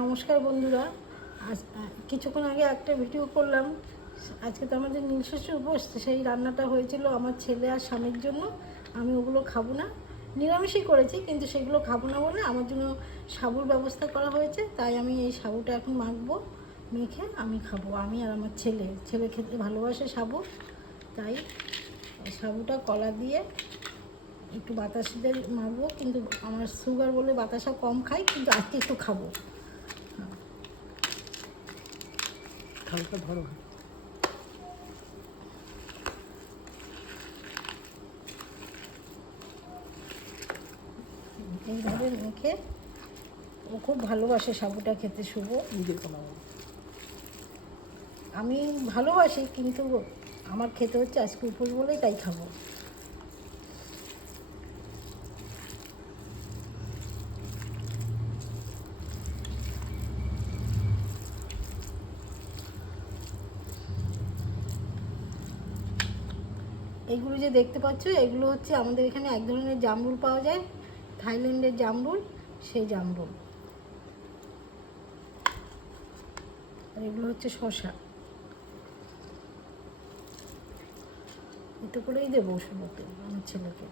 নমস্কার বন্ধুরা। আজ কিছুক্ষণ আগে একটা ভিডিও করলাম। আজকে তো আমাদের নীলশস্য উপোস সেই রান্নাটা হয়েছিল আমার ছেলে আর স্বামীর জন্য। আমি ওগুলো খাব না। নিরামিষই করেছি, কিন্তু সেগুলো খাব না বলে আমার জন্য সাবুর ব্যবস্থা করা হয়েছে। তাই আমি এই সাবুটা এখন মাখবো, মেখে আমি খাব। আমি আর আমার ছেলে। ছেলে খেতে ভালোবাসে সাবু, তাই সাবুটা কলা দিয়ে একটু বাতাস মাখবো কিন্তু আমার সুগার বলে বাতাসা কম খাই কিন্তু আজকে একটু খাব। হালকা ধরো। এইভাবে মেখে। ও খুব ভালোবাসে সাবুটা খেতে শুভ। আমি ভালোবাসি কিন্তু আমার খেতে হচ্ছে আজকে উপোস বলেই তাই খাব। এইগুলো যে দেখতে পাচ্ছ, এগুলো হচ্ছে আমাদের এখানে এক ধরনের জামরুল পাওয়া যায়। থাইল্যান্ডের জামরুল, সেই জামরুল। আর এগুলো হচ্ছে শশা এতে করেই দেবো শুভকে আমার ছেলেকে।